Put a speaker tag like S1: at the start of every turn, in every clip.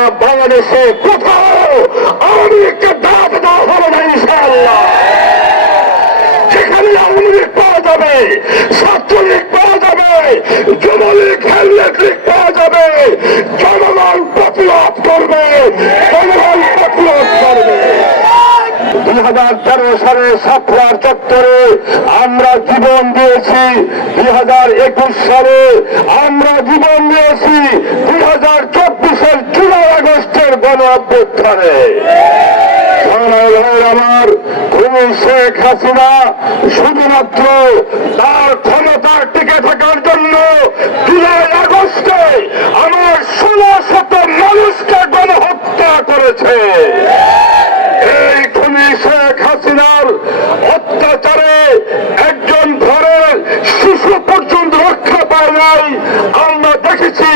S1: সারা বাংলাদেশে কোথাও আওয়ামী লীগকে দাঁত দেওয়া হবে না, ইনশাআল্লাহ। যেখানে আওয়ামী লীগ পাওয়া যাবে হাজার চত্বরে আমরা জীবন দিয়েছি দুই হাজার একুশ সালে। আমরা জীবন দিয়েছি দুই হাজার চব্বিশের আগস্টের আমার, খুনি শেখ হাসিনা শুধুমাত্র তার ক্ষমতার টিকে থাকার জন্য জুলাই আগস্টে আমার ষোলো শত মানুষকে গণহত্যা করেছে এই খুনি শেখ হাসিনার অত্যাচারে একজন ঘরের শিশু পর্যন্ত রক্ষা পায় নাই আমরা দেখেছি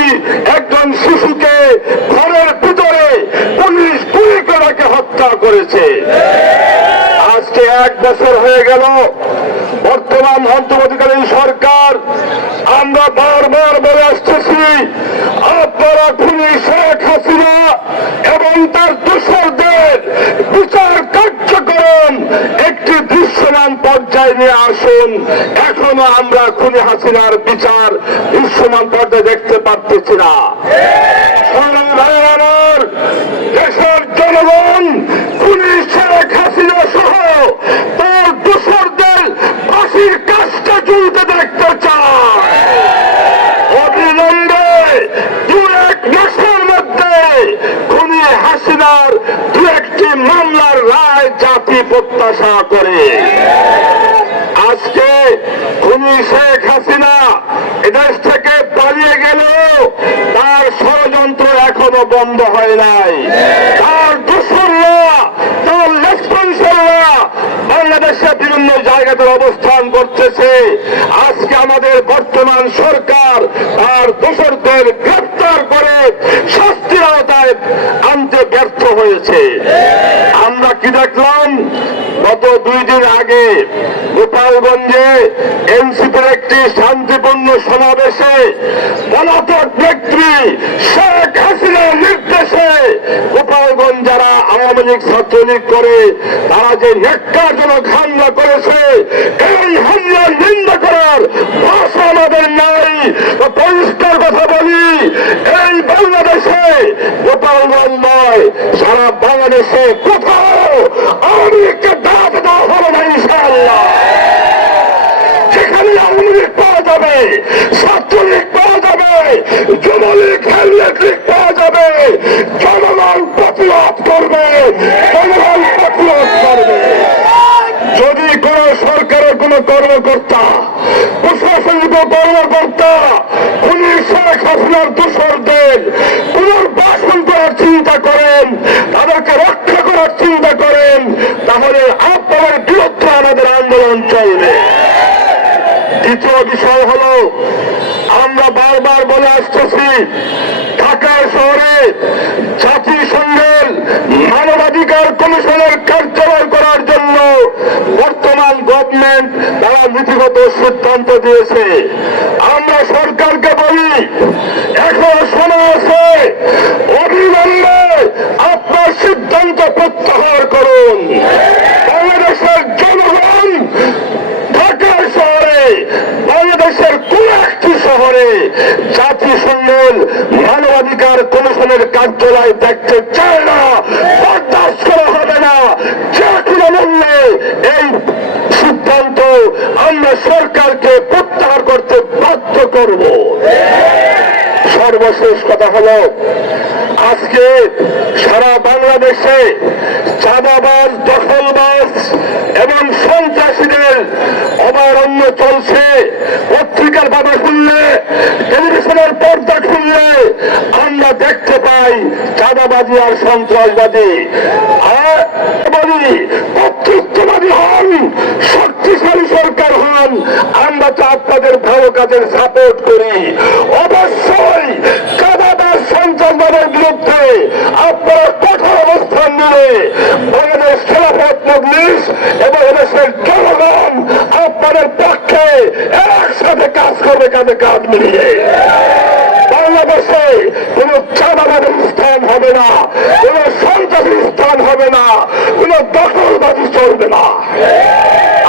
S1: একজন শিশুকে ঘরের ভিতরে পুলিশ গুলি করাকে হত্যা করেছে। আজকে এক বছর হয়ে গেল, বর্তমান অন্তর্বর্তীকালীন সরকার, আমরা বারবার বলে আসতেছি আপনারা খুনি শেখ হাসিনা এবং তার দোষরদের বিচার কার্যক্রম একটি দৃশ্যমান পর্যায়ে নিয়ে আসুন। এখনও আমরা খুনি হাসিনার বিচার দৃশ্যমান পর্যায়ে দেখতে পারতেছি না। দেশের জনগণ, খুনি শেখ হাসিনা সহ তার দোষরদের ফাঁসির কাজটা চলতে দেখতে চায়। অবিলম্বে দু এক মাসের মধ্যে খুনি হাসিনার দু একটি মামলার রায় জাতি প্রত্যাশা করে। আজকে খুনি শেখ হাসিনা এদেশ থেকে পালিয়ে গেল তার ষড়যন্ত্র এখনও বন্ধ হয় নাই। তার দোসররা তার রেসপন্সাররা বাংলাদেশে বিভিন্ন জায়গাতে অবস্থান করতেছে। আজকে আমাদের বর্তমান সরকার তার দোসরদের গ্রেফতার করে শাস্তির আওতায় আনতে ব্যর্থ হয়েছে। আমরা কি দেখলাম? গত দুই দিন গোপালগঞ্জে এনসিপির একটি শান্তিপূর্ণ সমাবেশে পলাতক ব্যক্তি শেখ হাসিনার নির্দেশে গোপালগঞ্জ যারা আওয়ামী লীগ ছাত্রলীগ করে, তারা যে নেককারজনক হামলা করেছে, এই হামলার নিন্দা করার ভাষা আমাদের নাই। পরিষ্কার কথা বলি, এই বাংলাদেশে গোপালগঞ্জ নয়, সারা বাংলাদেশে কোথাও আওয়ামী লীগকে দাঁত দেওয়া হবে না ইনশাআল্লাহ যেখানে আওয়ামী লীগ পাওয়া যাবে ছাত্রলীগ পাওয়া যাবে, যুবলীগ, হেলমেট লীগ পাওয়া যাবে, জনগণ প্রতিরোধ করবে, জনগণ প্রতিরোধ করবে। যদি কোন সরকারের কোন কর্মকর্তা, প্রশাসনিক কর্মকর্তা, পুলিশ, শেখ হাসিনার দোষরদের পুনর্বাসন করার চিন্তা করেন, তাদেরকে রক্ষা করার চিন্তা করেন, তাহলে আপনার বিরুদ্ধে আমাদের আন্দোলন চলবে। দ্বিতীয় বিষয় আমরা বারবার বলে আসতেছি, ঢাকা শহরে জাতিসংঘের মানবাধিকার কমিশনের কার্যালয় করার জন্য বর্তমান গভর্নমেন্ট তারা নীতিগত সিদ্ধান্ত দিয়েছে। আমরা সরকারকে বলি, এখন শোনা আছে অবিলম্বে আপনার সিদ্ধান্ত প্রত্যাহার করুন বাংলাদেশের জনগণ ঢাকা শহরে বাংলাদেশের কোন শহরে জাতিসংঘের মানবাধিকার কমিশনের কার্যালয় দেখতে চায় না, বরদাস্ত করা হবে না। যে মূল্যে এই সিদ্ধান্ত আমরা সরকারকে প্রত্যাহার করতে বাধ্য করব। সর্বশেষ কথা হলো, আজকে সারা বাংলাদেশে চাঁদাবাজ, দখলবাজ এবং সন্ত্রাসীদের অভয়ারণ্য চলছে। চাঁদাবাজি আর সন্ত্রাসবাদী। কর্তৃত্ববাদী হন, শক্তিশালী সরকার হন, আমরা তো আপনাদের ভালো কাজের সাপোর্ট করি। অবশ্যই কঠোর অবস্থান এবং পক্ষে কাজ মিলিয়ে। বাংলাদেশে হবে না। কোন সন্ত্রাসী স্থান হবে না। কোন দখলবাজি চলবে না।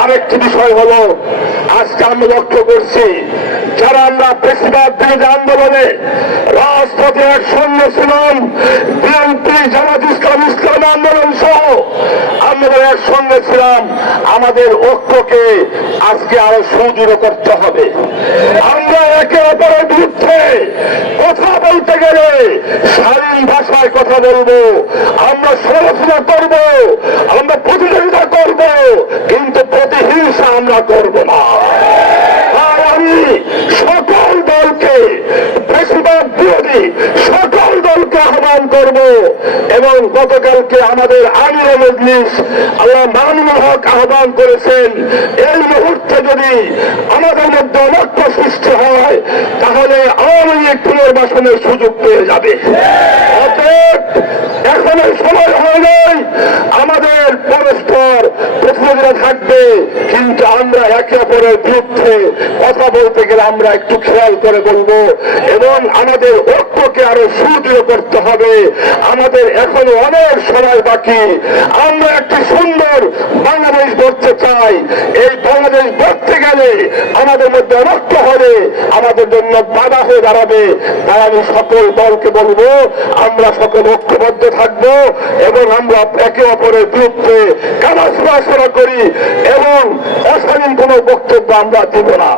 S1: আরেকটি বিষয় হলো, আজকে আমরা লক্ষ্য করছি, যারা আমরা বেশিরভাগ বিরোধী আন্দোলনে রাজপথে একসঙ্গে ছিলাম, বিএনপি, জামাত ইসলাম ইসলাম আন্দোলন সহ আমরা একসঙ্গে ছিলাম, আমাদের ঐক্যকে আজকে আরও সুদৃঢ় করতে হবে। আমরা একে অপরের বিরুদ্ধে কথা বলতে গেলে শালীন ভাষায় কথা বলব, আমরা সমালোচনা করব, আমরা প্রতিযোগিতা করব, কিন্তু আমরা করব না। আর আমি সকল দলকে বেশিরভাগ বিরোধী সকল দলকে আহ্বান করব এবং গতকালকে আমাদের আমির মজলিস আল্লাহ মামুনুল হক আহ্বান করেছেন, এই মুহূর্তে যদি আমাদের মধ্যে অনক্য সৃষ্টি হয়, তাহলে আওয়ামী লীগ পুনর্বাসনের সুযোগ পেয়ে যাবে। অতএব এখন সময় হয় নাই আমাদের পরস্পর প্রতিযোগিতা থাকবে কিন্তু আমরা একে অপরের বিরুদ্ধে কথা বলতে গেলে আমরা একটু খেয়াল করে বলব, এবং আমাদের ঐক্যকে আরও সুদৃঢ় করতে হবে। আমাদের এখনও অনেক সময় বাকি। আমরা একটি সুন্দর বাংলাদেশ গড়তে চাই। এই বাংলাদেশ গড়তে গেলে আমাদের মধ্যে অনক্য হবে, আমাদের জন্য বাধা হয়ে দাঁড়াবে। তাই আমি সকল দলকে বলব, আমরা সকল ঐক্যবদ্ধ থাকব, এবং আমরা একে অপরের বিরুদ্ধে কারা করি। এবং অশালীন কোনো বক্তব্য আমরা দিব না।